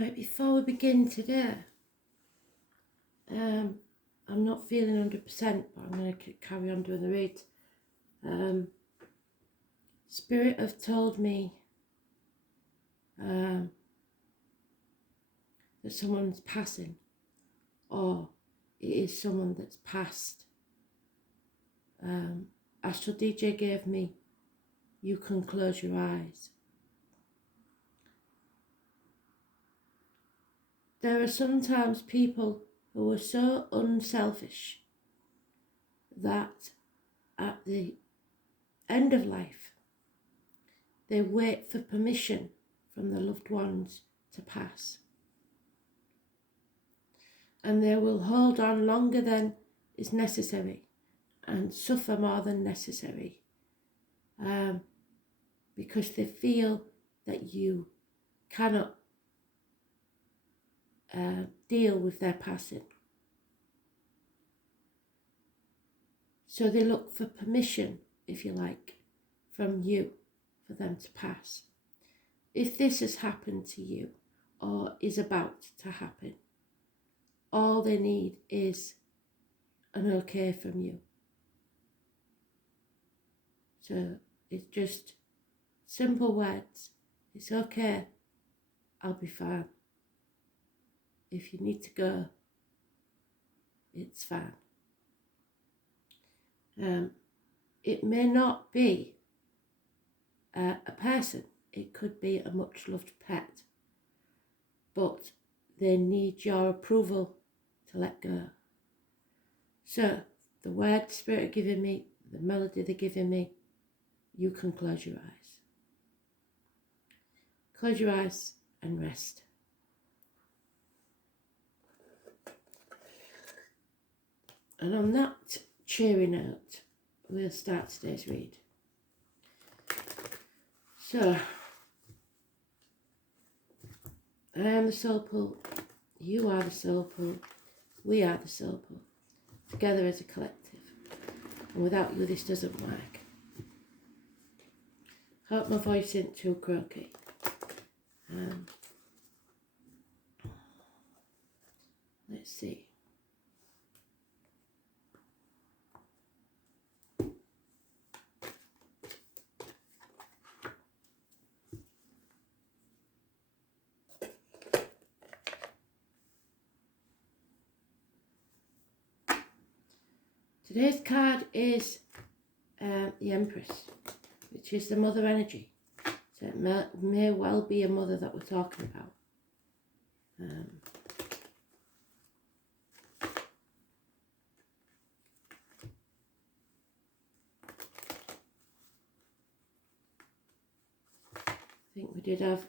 Right, before we begin today, I'm not feeling 100%, but I'm going to carry on doing the read. Spirit have told me that someone's passing, or it is someone that's passed. Astral DJ gave me, you can close your eyes. There are sometimes people who are so unselfish that at the end of life, they wait for permission from their loved ones to pass. And they will hold on longer than is necessary and suffer more than necessary because they feel that you cannot deal with their passing. So they look for permission, if you like, from you for them to pass. If this has happened to you or is about to happen, all they need is an okay from you. So it's just simple words. It's okay, I'll be fine. If you need to go, it's fine. It may not be a person, it could be a much loved pet, but they need your approval to let go. So the word Spirit are giving me, the melody they're giving me, you can close your eyes. Close your eyes and rest. And on that cheery note, we'll start today's read. So, I am the soul pool, you are the soul pool, we are the soul pool, together as a collective. And without you, this doesn't work. Hope my voice isn't too croaky. Let's see. Today's card is the Empress, which is the mother energy. So it may well be a mother that we're talking about. I think we did have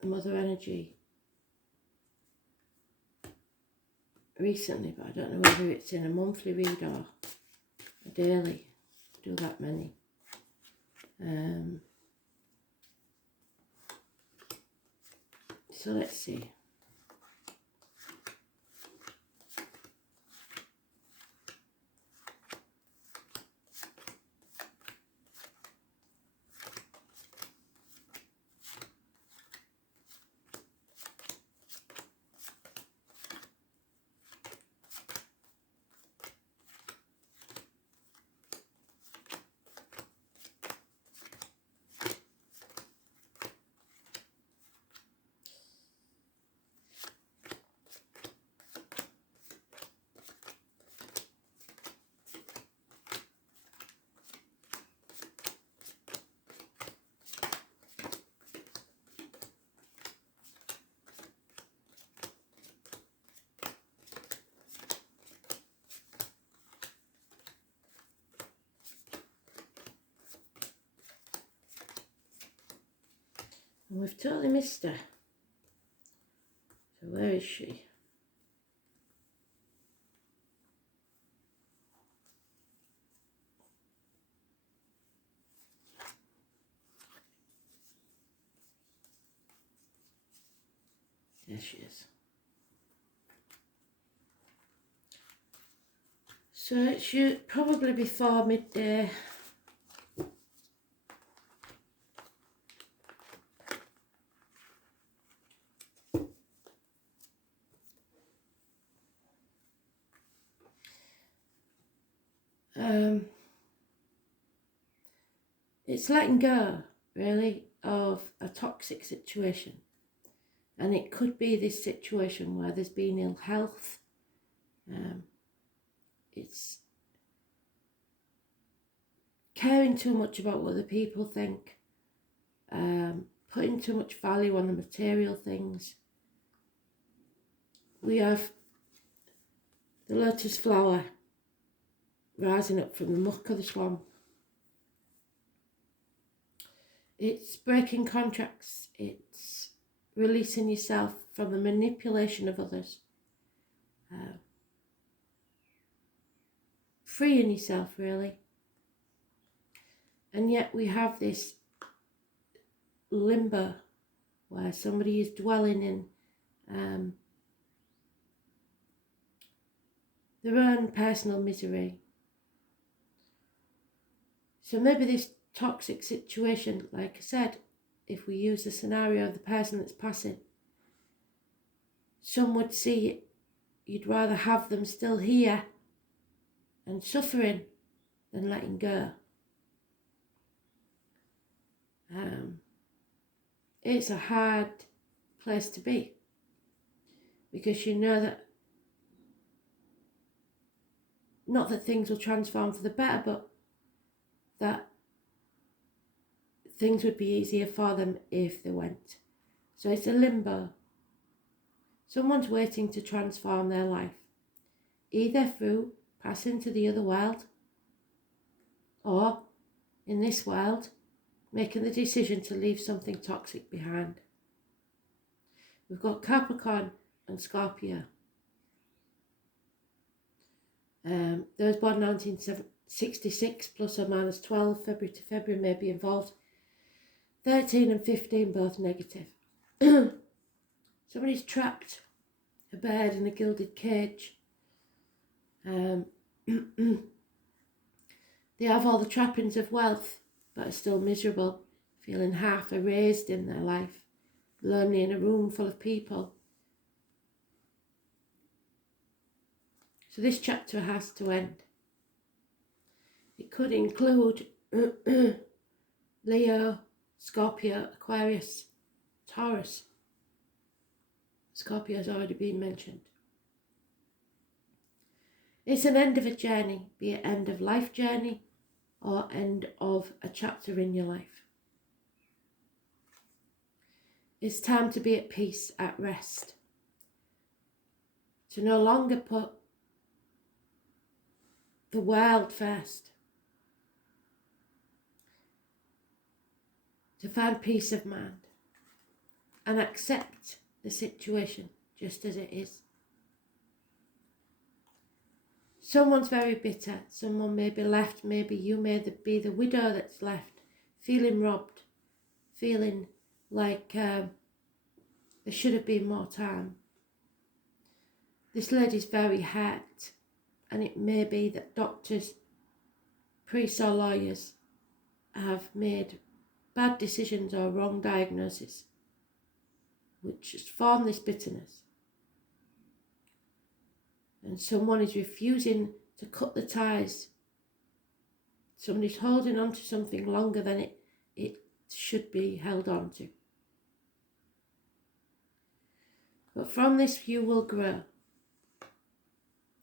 the mother energy recently, but I don't know whether it's in a monthly read or a daily. I do that many. So let's see. And we've totally missed her. So where is she? There she is. So it should probably be before midday. It's letting go, really, of a toxic situation. And it could be this situation where there's been ill health. It's caring too much about what other people think, putting too much value on the material things. We have the lotus flower rising up from the muck of the swamp. It's breaking contracts. It's releasing yourself from the manipulation of others. Freeing yourself, really. And yet we have this limbo where somebody is dwelling in their own personal misery. So maybe this toxic situation, like I said, if we use the scenario of the person that's passing, some would see it, you'd rather have them still here and suffering than letting go. It's a hard place to be, because you know that, not that things will transform for the better, but that things would be easier for them if they went. So it's a limbo. Someone's waiting to transform their life, either through passing to the other world, or in this world, making the decision to leave something toxic behind. We've got Capricorn and Scorpio. Those born 1966 plus or minus 12, February to February, may be involved. 13 and 15 both negative. Somebody's trapped, a bird in a gilded cage. They have all the trappings of wealth, but are still miserable, feeling half erased in their life, lonely in a room full of people. So this chapter has to end. It could include Leo, Scorpio, Aquarius, Taurus. Scorpio's already been mentioned. It's an end of a journey, be it end of life journey or end of a chapter in your life. It's time to be at peace, at rest. To no longer put the world first. To find peace of mind and accept the situation just as it is. Someone's very bitter. Someone may be left. Maybe you may be the widow that's left, feeling robbed, feeling like there should have been more time. This lady's very hurt, and it may be that doctors, priests or lawyers have made bad decisions or wrong diagnosis, which has formed this bitterness. And someone is refusing to cut the ties. Somebody's holding on to something longer than it should be held on to. But from this you will grow.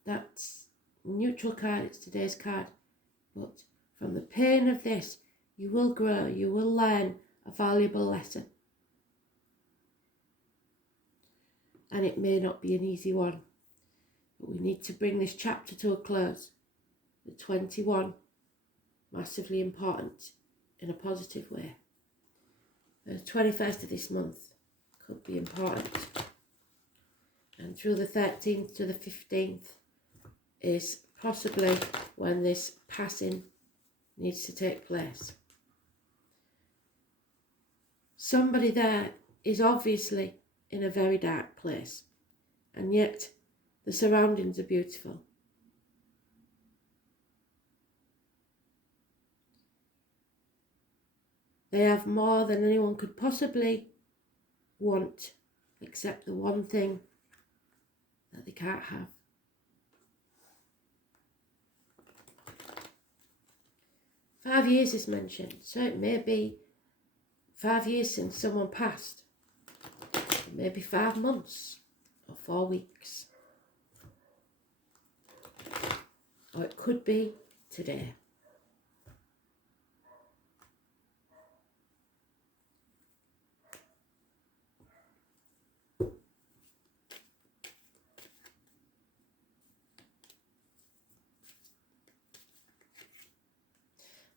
That's neutral card, it's today's card. But from the pain of this, you will grow, you will learn a valuable lesson. And it may not be an easy one. But we need to bring this chapter to a close. The 21, massively important in a positive way. The 21st of this month could be important. And through the 13th to the 15th is possibly when this passing needs to take place. Somebody there is obviously in a very dark place, and yet the surroundings are beautiful. They have more than anyone could possibly want, except the one thing that they can't have. 5 years is mentioned, so it may be 5 years since someone passed. Maybe 5 months or 4 weeks. Or it could be today.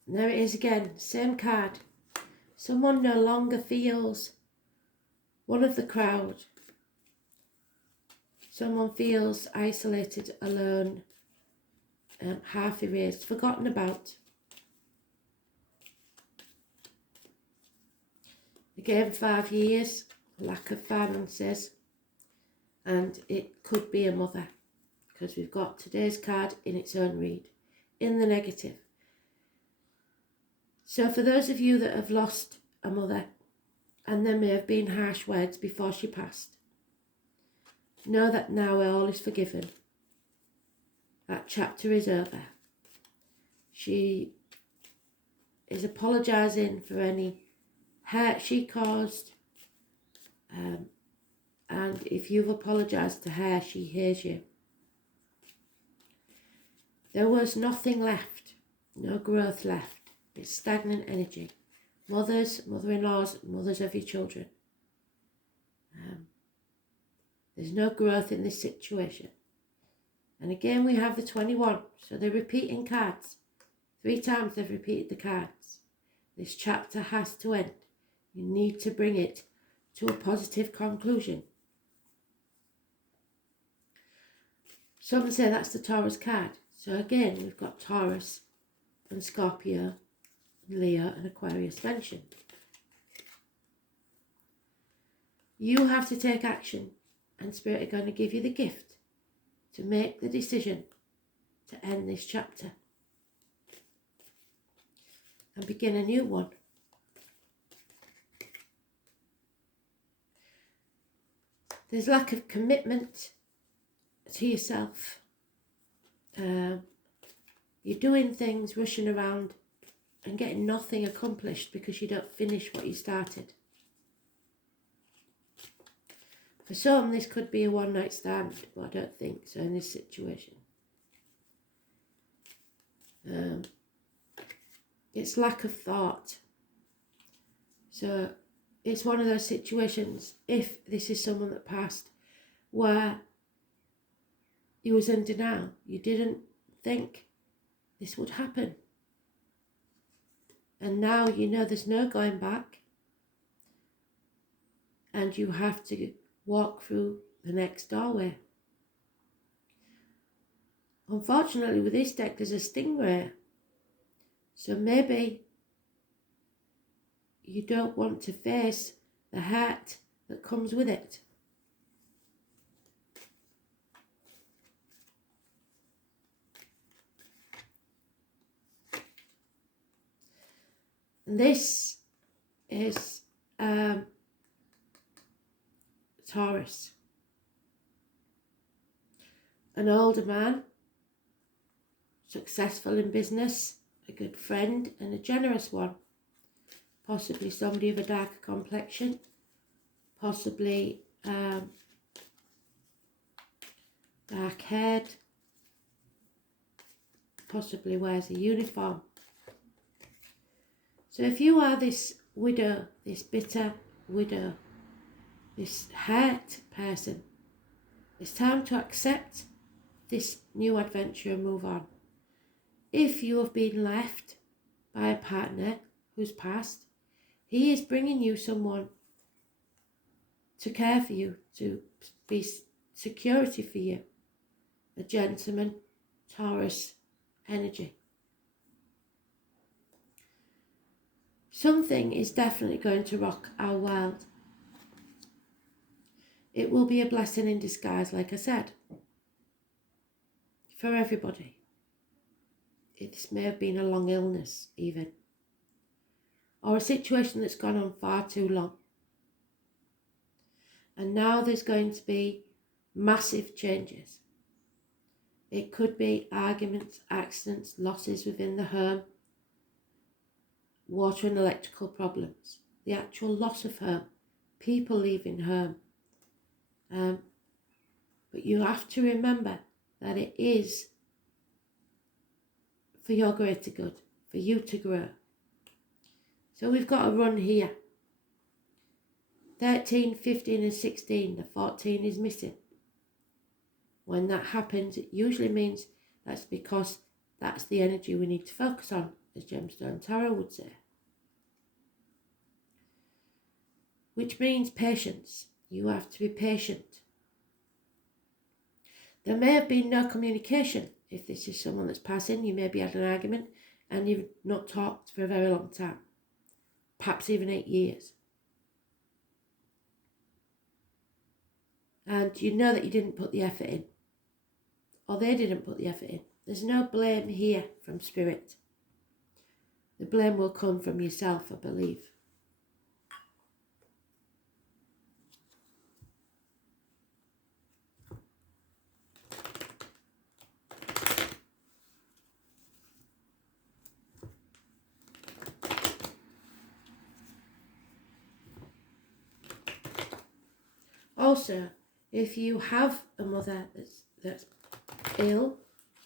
And there it is again, same card. Someone no longer feels one of the crowd. Someone feels isolated, alone, half erased, forgotten about. Again, 5 years, lack of finances, and it could be a mother, because we've got today's card in its own read, in the negative. So for those of you that have lost a mother, and there may have been harsh words before she passed, know that now all is forgiven. That chapter is over. She is apologising for any hurt she caused, and if you've apologised to her, she hears you. There was nothing left, no growth left. It's stagnant energy. Mothers, mother-in-laws, mothers of your children. There's no growth in this situation. And again, we have the 21. So they're repeating cards. 3 times they've repeated the cards. This chapter has to end. You need to bring it to a positive conclusion. Some say that's the Taurus card. So again, we've got Taurus and Scorpio, Leo and Aquarius mentioned. You have to take action, and Spirit are going to give you the gift to make the decision to end this chapter and begin a new one. There's lack of commitment to yourself. You're doing things, rushing around and getting nothing accomplished because you don't finish what you started. For some, this could be a one-night stand, but I don't think so in this situation. It's lack of thought. So it's one of those situations, if this is someone that passed, where you was in denial. You didn't think this would happen. And now you know there's no going back. And you have to walk through the next doorway. Unfortunately, with this deck, there's a stingray. So maybe you don't want to face the hurt that comes with it. And this is Taurus. An older man, successful in business, a good friend and a generous one. Possibly somebody of a darker complexion. Possibly dark haired. Possibly wears a uniform. So if you are this widow, this bitter widow, this hurt person, it's time to accept this new adventure and move on. If you have been left by a partner who's passed, he is bringing you someone to care for you, to be security for you. A gentleman, Taurus energy. Something is definitely going to rock our world. It will be a blessing in disguise, like I said, for everybody. This may have been a long illness, even, or a situation that's gone on far too long. And now there's going to be massive changes. It could be arguments, accidents, losses within the home. water and electrical problems, the actual loss of home, people leaving home. But you have to remember that it is for your greater good, for you to grow. So we've got a run here. 13, 15 and 16, the 14 is missing. When that happens, it usually means that's because that's the energy we need to focus on, as Gemstone Tarot would say. Which means patience. You have to be patient. There may have been no communication. If this is someone that's passing, you maybe had an argument and you've not talked for a very long time. Perhaps even 8 years. And you know that you didn't put the effort in. Or they didn't put the effort in. There's no blame here from Spirit. The blame will come from yourself, I believe. Also, if you have a mother that's ill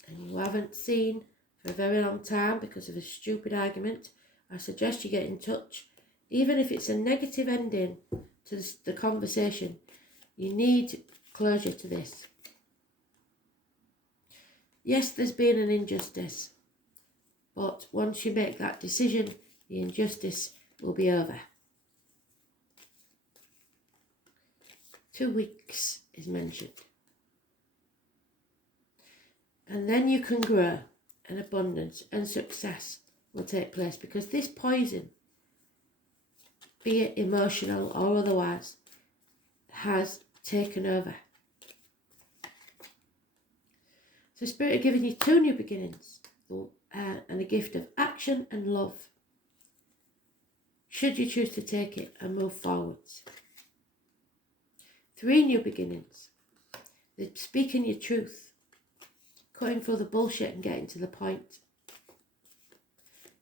and you haven't seen for a very long time because of a stupid argument, I suggest you get in touch. Even if it's a negative ending to the conversation, you need closure to this. Yes, there's been an injustice, but once you make that decision, the injustice will be over. 2 weeks is mentioned. And then you can grow, and abundance and success will take place, because this poison, be it emotional or otherwise, has taken over. So Spirit are giving you 2 new beginnings and a gift of action and love, should you choose to take it and move forwards. 3 new beginnings. They're speaking your truth, cutting through the bullshit and getting to the point.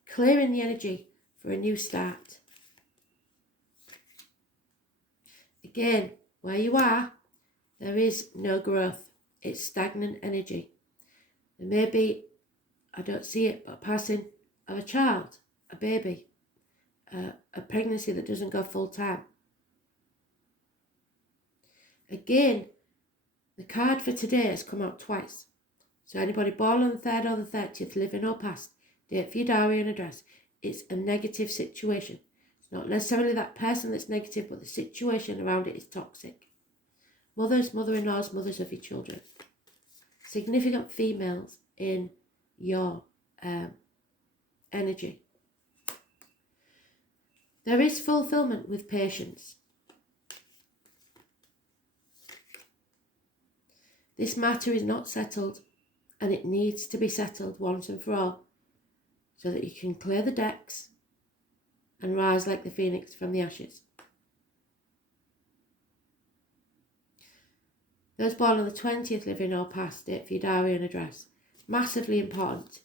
Clearing the energy for a new start. Again, where you are, there is no growth. It's stagnant energy. There may be, I don't see it, but passing of a child, a baby, a pregnancy that doesn't go full time. Again, the card for today has come out twice. So anybody born on the 3rd or the 30th, living or past, date for your diary and address, it's a negative situation. It's not necessarily that person that's negative, but the situation around it is toxic. Mothers, mother-in-laws, mothers of your children. Significant females in your energy. There is fulfillment with patience. This matter is not settled, and it needs to be settled once and for all, so that you can clear the decks and rise like the phoenix from the ashes. Those born on the 20th, living or past, date for your diary and address. Massively important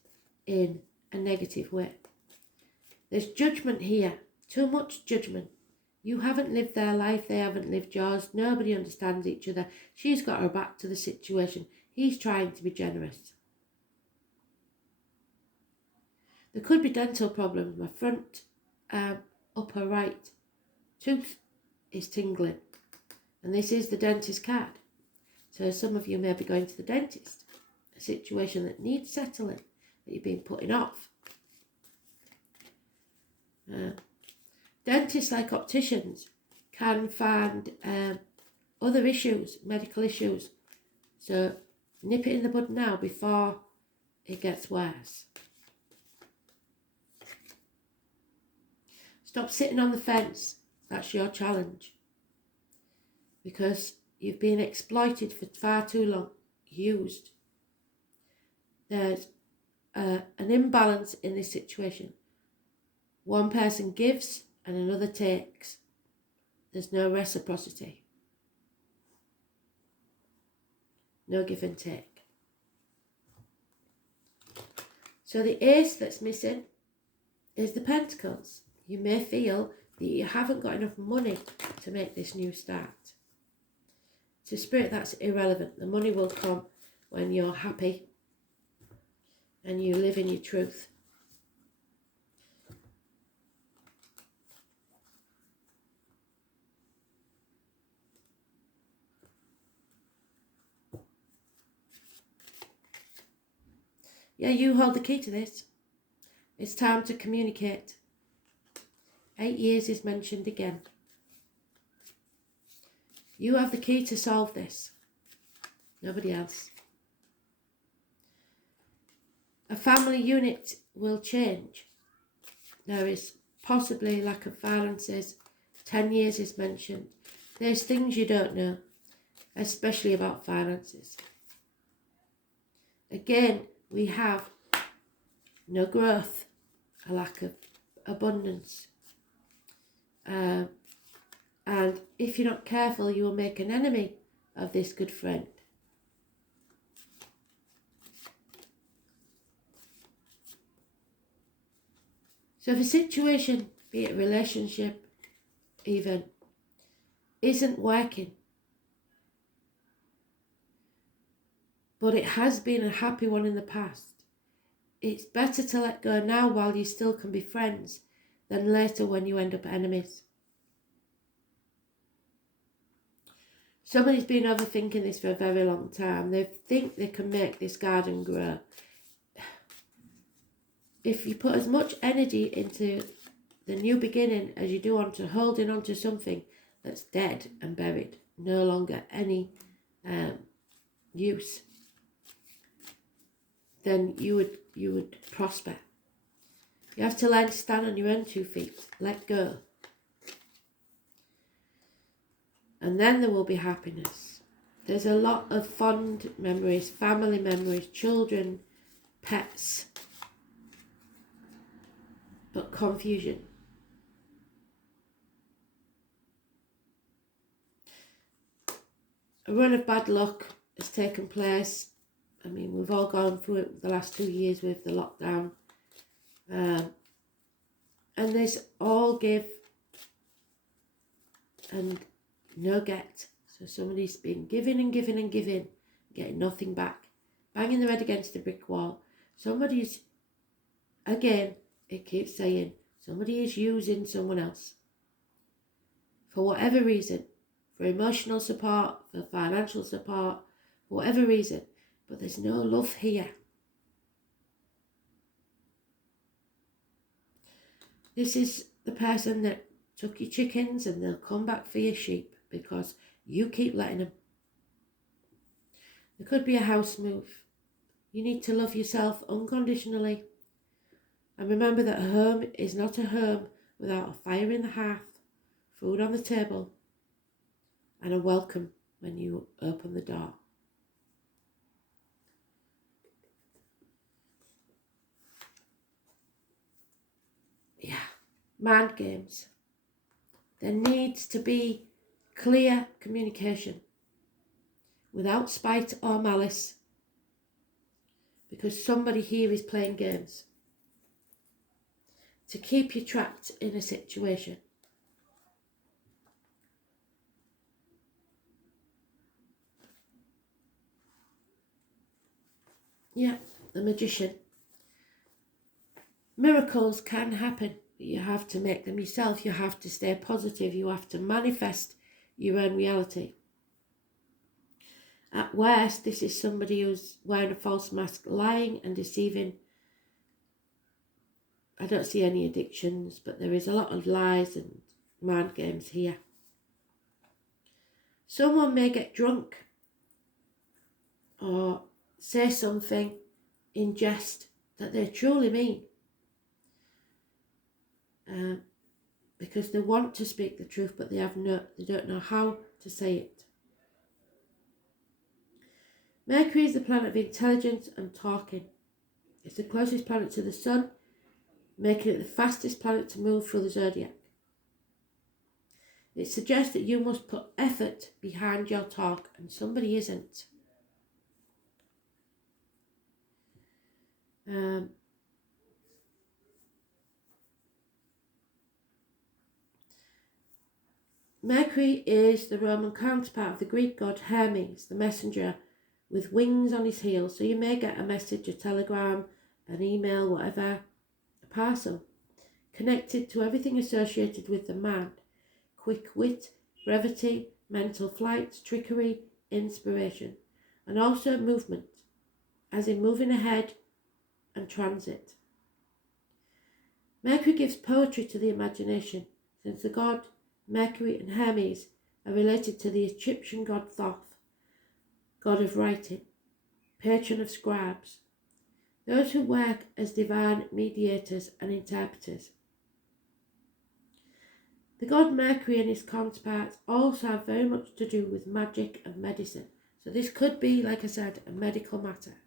in a negative way. There's judgment here. Too much judgment. You haven't lived their life, they haven't lived yours. Nobody understands each other. She's got her back to the situation. He's trying to be generous. There could be dental problems. My front upper right tooth is tingling. And this is the dentist card. So some of you may be going to the dentist. A situation that needs settling, that you've been putting off. Dentists, like opticians, can find other issues, medical issues. So nip it in the bud now before it gets worse. Stop sitting on the fence. That's your challenge. Because you've been exploited for far too long, used. There's an imbalance in this situation. One person gives and another takes. There's no reciprocity. No give and take. So the ace that's missing is the Pentacles. You may feel that you haven't got enough money to make this new start. To Spirit, that's irrelevant. The money will come when you're happy and you live in your truth. Yeah, you hold the key to this. It's time to communicate. 8 years is mentioned again. You have the key to solve this. Nobody else. A family unit will change. There is possibly lack of finances. 10 years is mentioned. There's things you don't know, especially about finances. Again, we have no growth, a lack of abundance. And if you're not careful, you will make an enemy of this good friend. So if a situation, be it a relationship even, isn't working, but it has been a happy one in the past, it's better to let go now while you still can be friends than later when you end up enemies. Somebody's been overthinking this for a very long time. They think they can make this garden grow. If you put as much energy into the new beginning as you do onto holding on to something that's dead and buried, no longer any use, then you would prosper. You have to learn to stand on your own 2 feet, let go. And then there will be happiness. There's a lot of fond memories, family memories, children, pets, but confusion. A run of bad luck has taken place. I mean, we've all gone through it the last 2 years with the lockdown. And there's all give and no get. So somebody's been giving and giving and giving, getting nothing back, banging their head against a brick wall. Somebody's, again, it keeps saying, somebody is using someone else for whatever reason, for emotional support, for financial support, for whatever reason, but there's no love here. This is the person that took your chickens and they'll come back for your sheep because you keep letting them. There could be a house move. You need to love yourself unconditionally. And remember that a home is not a home without a fire in the hearth, food on the table, and a welcome when you open the door. Yeah, mind games. There needs to be clear communication without spite or malice, because somebody here is playing games to keep you trapped in a situation. Yeah, the Magician. Miracles can happen, but you have to make them yourself. You have to stay positive. You have to manifest your own reality. At worst, this is somebody who's wearing a false mask, lying and deceiving. I don't see any addictions, but there is a lot of lies and mind games here. Someone may get drunk or say something in jest that they truly mean, because they want to speak the truth, but they don't know how to say it. Mercury is the planet of intelligence and talking. It's the closest planet to the sun, making it the fastest planet to move through the zodiac. It suggests that you must put effort behind your talk, and somebody isn't. Mercury is the Roman counterpart of the Greek god Hermes, the messenger with wings on his heels. So you may get a message, a telegram, an email, whatever, a parcel, connected to everything associated with the man. Quick wit, brevity, mental flights, trickery, inspiration, and also movement, as in moving ahead and transit. Mercury gives poetry to the imagination, since the god Mercury and Hermes are related to the Egyptian god Thoth, god of writing, patron of scribes, those who work as divine mediators and interpreters. The god Mercury and his counterparts also have very much to do with magic and medicine. So this could be, like I said, a medical matter.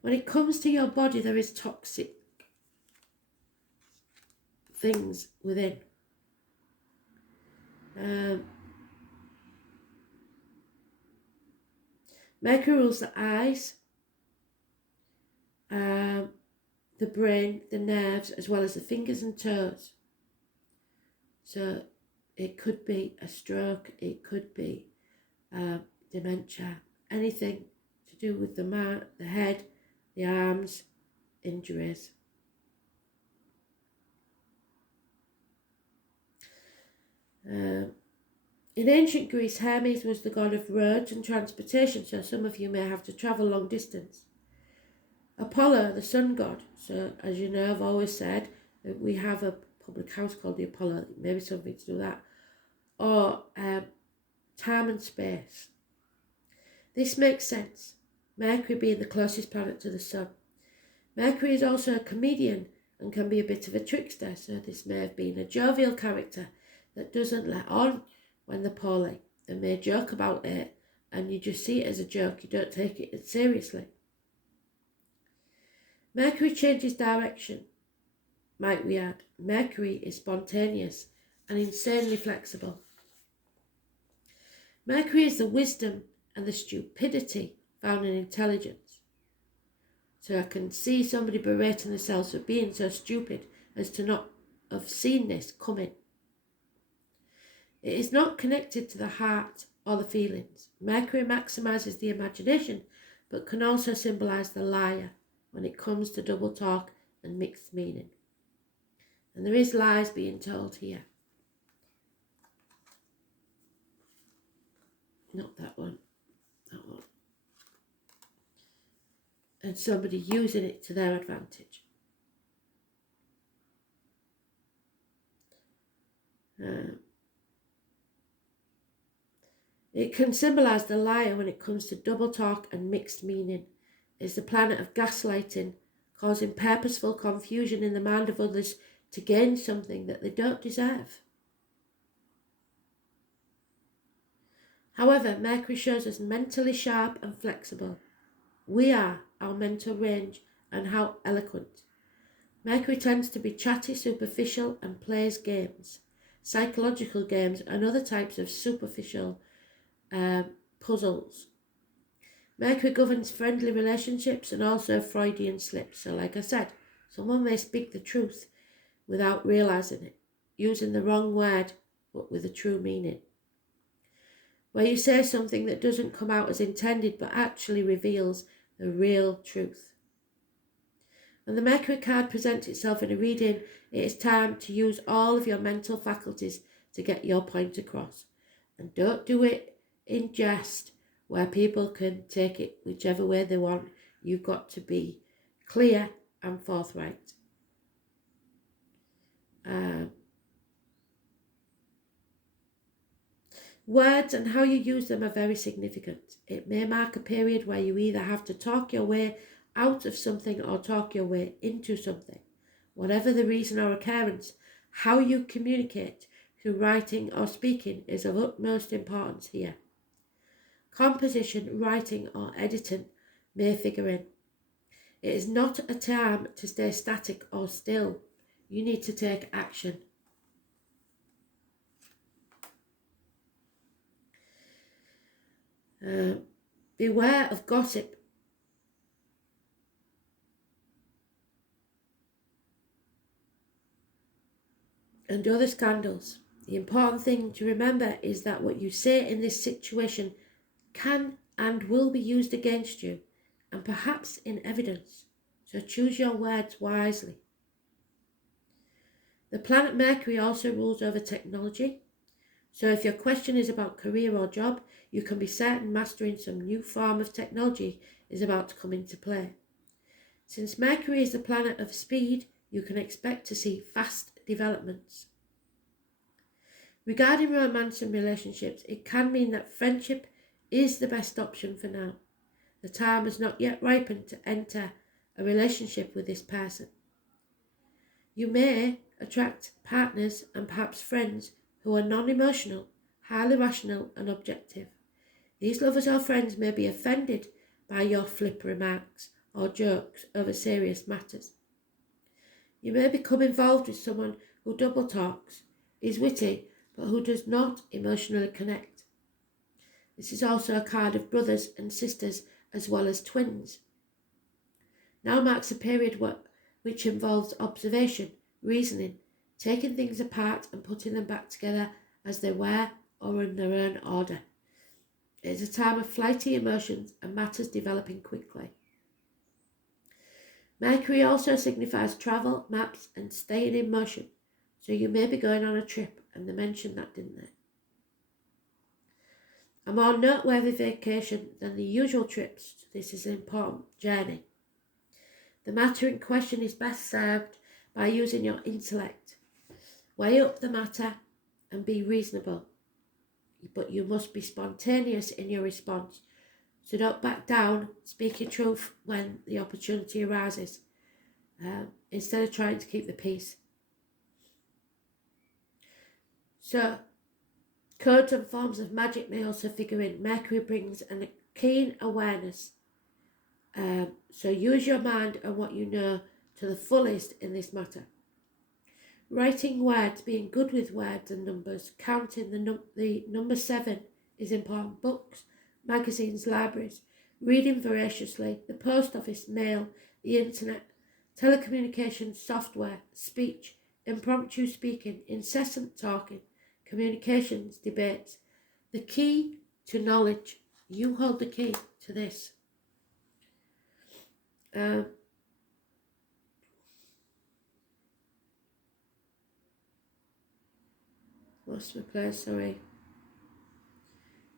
When it comes to your body, there is toxic things within. Mercury rules the eyes, the brain, the nerves, as well as the fingers and toes. So it could be a stroke, it could be dementia, anything to do with the head, the arms, injuries. In ancient Greece, Hermes was the god of roads and transportation, so some of you may have to travel long distance. Apollo, the sun god, so as you know, I've always said that we have a public house called the Apollo, maybe something to do with that, or time and space. This makes sense, Mercury being the closest planet to the sun. Mercury is also a comedian and can be a bit of a trickster, so this may have been a jovial character that doesn't let on when they're poorly and may joke about it, and you just see it as a joke, you don't take it seriously. Mercury changes direction, might we add. Mercury is spontaneous and insanely flexible. Mercury is the wisdom and the stupidity found in intelligence. So I can see somebody berating themselves for being so stupid as to not have seen this coming. It is not connected to the heart or the feelings. Mercury maximises the imagination, but can also symbolise the liar when it comes to double talk and mixed meaning. And there is lies being told here. Not that one, that one. And somebody using it to their advantage. It can symbolise the liar when it comes to double talk and mixed meaning. It's the planet of gaslighting, causing purposeful confusion in the mind of others to gain something that they don't deserve. However, Mercury shows us mentally sharp and flexible. We are our mental range and how eloquent. Mercury tends to be chatty, superficial, and plays games, psychological games, and other types of superficial puzzles. Mercury governs friendly relationships and also Freudian slips. So like I said, someone may speak the truth without realising it, using the wrong word but with a true meaning. Where you say something that doesn't come out as intended but actually reveals the real truth. When the Mercury card presents itself in a reading, it is time to use all of your mental faculties to get your point across. And don't do it in jest where people can take it whichever way they want. You've got to be clear and forthright. Words and how you use them are very significant. It may mark a period where you either have to talk your way out of something or talk your way into something. Whatever the reason or occurrence, how you communicate through writing or speaking is of utmost importance here. Composition, writing or editing may figure in. It is not a time to stay static or still. You need to take action. Beware of gossip. And other scandals. The important thing to remember is that what you say in this situation can and will be used against you, and perhaps in evidence, so choose your words wisely. The planet Mercury also rules over technology, so if your question is about career or job, you can be certain mastering some new form of technology is about to come into play. Since Mercury is the planet of speed, you can expect to see fast developments. Regarding romance and relationships, it can mean that friendship is the best option for now. The time has not yet ripened to enter a relationship with this person. You may attract partners and perhaps friends who are non-emotional, highly rational and objective. These lovers or friends may be offended by your flip remarks or jokes over serious matters. You may become involved with someone who double talks, is witty, but who does not emotionally connect. This is also a card of brothers and sisters as well as twins. Now marks a period which involves observation, reasoning, taking things apart and putting them back together as they were or in their own order. It is a time of flighty emotions and matters developing quickly. Mercury also signifies travel, maps and staying in motion, so you may be going on a trip, and they mentioned that, didn't they? A more noteworthy vacation than the usual trips, this is an important journey. The matter in question is best served by using your intellect. Weigh up the matter and be reasonable, but you must be spontaneous in your response. So don't back down, speak your truth when the opportunity arises, instead of trying to keep the peace. So, codes and forms of magic may also figure in. Mercury brings a keen awareness. So use your mind and what you know to the fullest in this matter. Writing words, being good with words and numbers, counting the number 7 is important. Books, magazines, libraries, reading voraciously, the post office, mail, the internet, telecommunications, software, speech, impromptu speaking, incessant talking, communications, debates. The key to knowledge. You hold the key to this. Lost my place, sorry.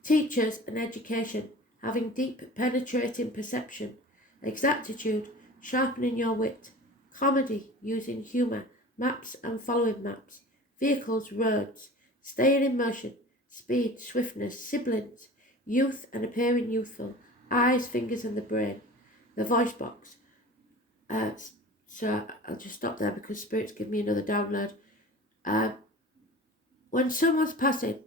Teachers and education, having deep penetrating perception, exactitude, sharpening your wit, comedy, using humour, maps and following maps, vehicles, roads, staying in motion, speed, swiftness, siblings, youth and appearing youthful, eyes, fingers and the brain, the voice box. So I'll just stop there because Spirit's give me another download. When someone's passing,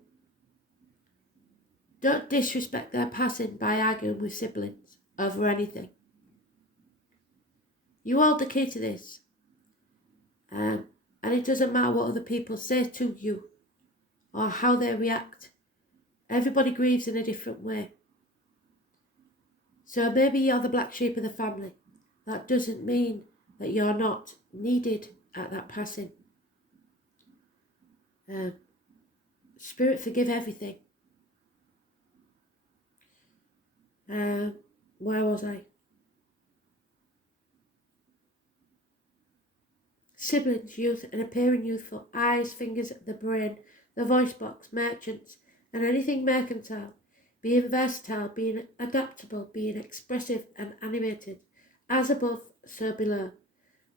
don't disrespect their passing by arguing with siblings over anything. You hold the key to this. And it doesn't matter what other people say to you or how they react. Everybody grieves in a different way. So maybe you're the black sheep of the family. That doesn't mean that you're not needed at that passing. Spirit, forgive everything. Where was I? Siblings, youth and appearing youthful, eyes, fingers, the brain, the voice box, merchants, and anything mercantile. Being versatile, being adaptable, being expressive and animated. As above, so below.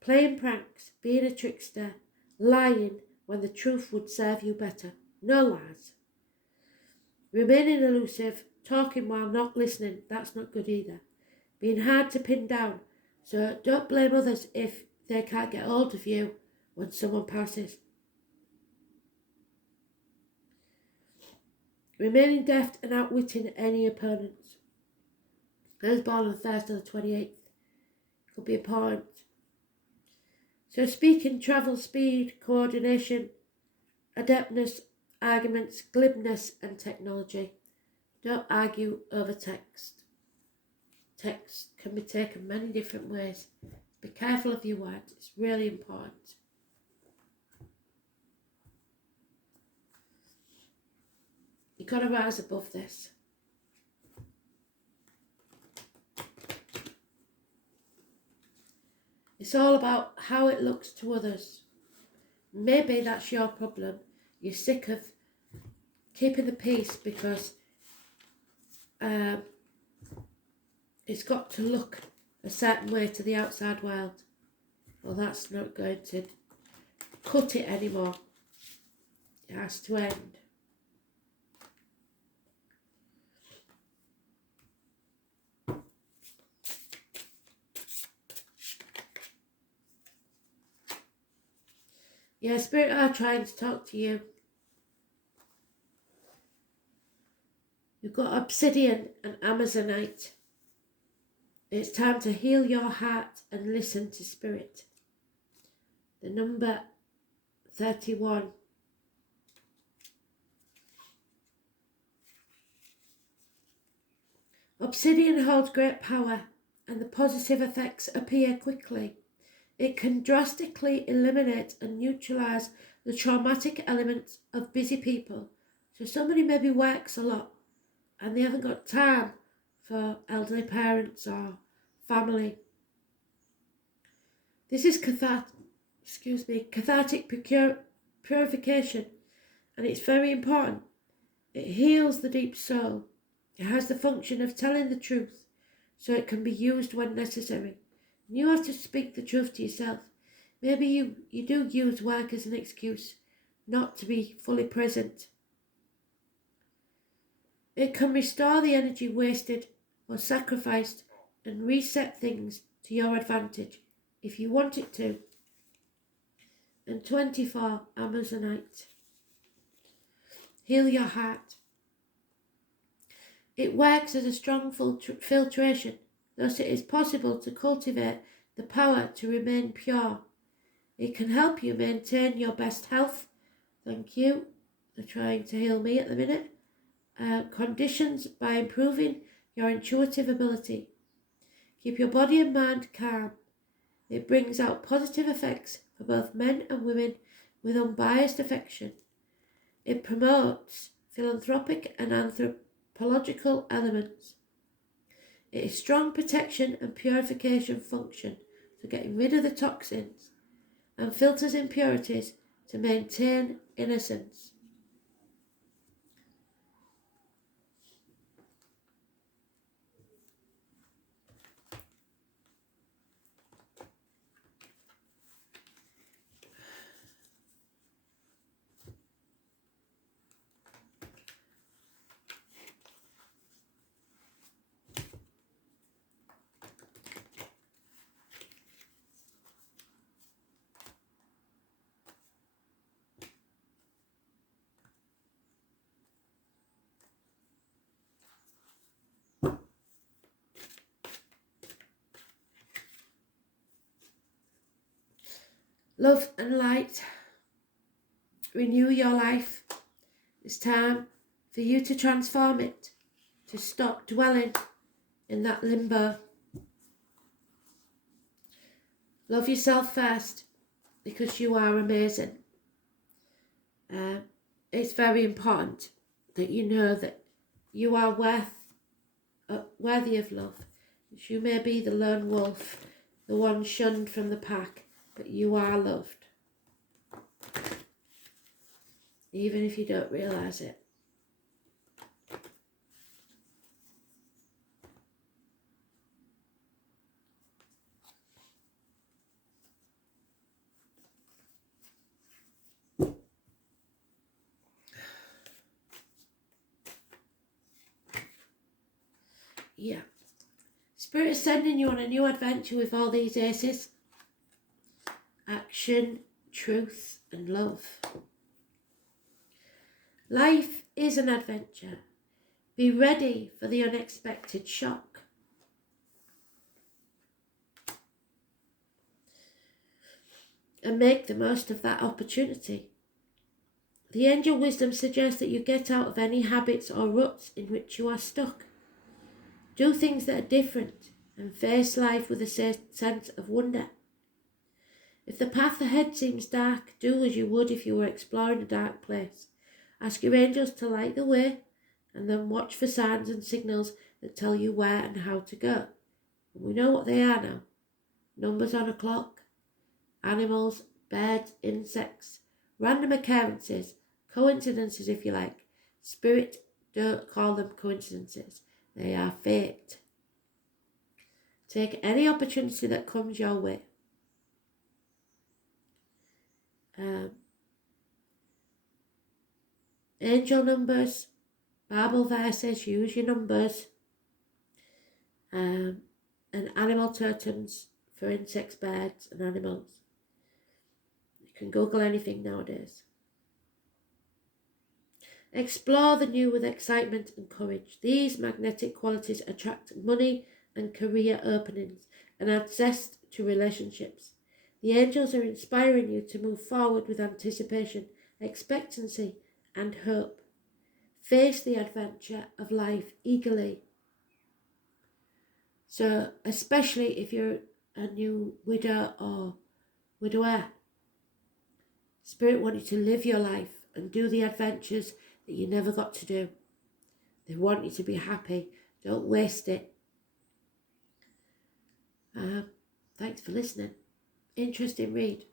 Playing pranks, being a trickster, lying when the truth would serve you better. No lies. Remaining elusive, talking while not listening, that's not good either. Being hard to pin down, so don't blame others if they can't get hold of you when someone passes. Remaining deft and outwitting any opponents. I was born on Thursday the 28th. Could be a point. So speaking, travel, speed, coordination, adeptness, arguments, glibness and technology. Don't argue over text. Text can be taken many different ways. Be careful of your words. It's really important. got to rise above this. It's all about how it looks to others. Maybe that's your problem. You're sick of keeping the peace because it's got to look a certain way to the outside world. Well, that's not going to cut it anymore. It has to end. Yeah, Spirit are trying to talk to you. You've got Obsidian and Amazonite. It's time to heal your heart and listen to Spirit. The number 31. Obsidian holds great power and the positive effects appear quickly. It can drastically eliminate and neutralise the traumatic elements of busy people. So somebody maybe works a lot and they haven't got time for elderly parents or family. This is cathartic purification, and it's very important. It heals the deep soul. It has the function of telling the truth, so it can be used when necessary. You have to speak the truth to yourself. Maybe you do use work as an excuse not to be fully present. It can restore the energy wasted or sacrificed and reset things to your advantage if you want it to. And 24, Amazonite. Heal your heart. It works as a strong filtration, thus it is possible to cultivate the power to remain pure. It can help you maintain your best health. Thank you. They're trying to heal me at the minute. Conditions by improving your intuitive ability. Keep your body and mind calm. It brings out positive effects for both men and women with unbiased affection. It promotes philanthropic and anthropological elements. It is strong protection and purification function, so getting rid of the toxins, and filters impurities to maintain innocence. Love and light, renew your life. It's time for you to transform it, to stop dwelling in that limbo. Love yourself first, because you are amazing. It's very important that you know that you are worthy of love. You may be the lone wolf, the one shunned from the pack, but you are loved. Even if you don't realise it. Yeah. Spirit is sending you on a new adventure with all these aces. Action, truth, and love. Life is an adventure. Be ready for the unexpected shock. And make the most of that opportunity. The angel wisdom suggests that you get out of any habits or ruts in which you are stuck. Do things that are different and face life with a sense of wonder. If the path ahead seems dark, do as you would if you were exploring a dark place. Ask your angels to light the way and then watch for signs and signals that tell you where and how to go. And we know what they are now. Numbers on a clock, animals, birds, insects, random occurrences, coincidences if you like. Spirit don't call them coincidences. They are fate. Take any opportunity that comes your way. Angel numbers, Bible verses, use your numbers. And animal totems for insects, birds and animals. You can Google anything nowadays. Explore the new with excitement and courage. These magnetic qualities attract money and career openings and add zest to relationships. The angels are inspiring you to move forward with anticipation, expectancy and hope. Face the adventure of life eagerly. So, especially if you're a new widow or widower, Spirit want you to live your life and do the adventures that you never got to do. They want you to be happy. Don't waste it. Thanks for listening. Interesting read.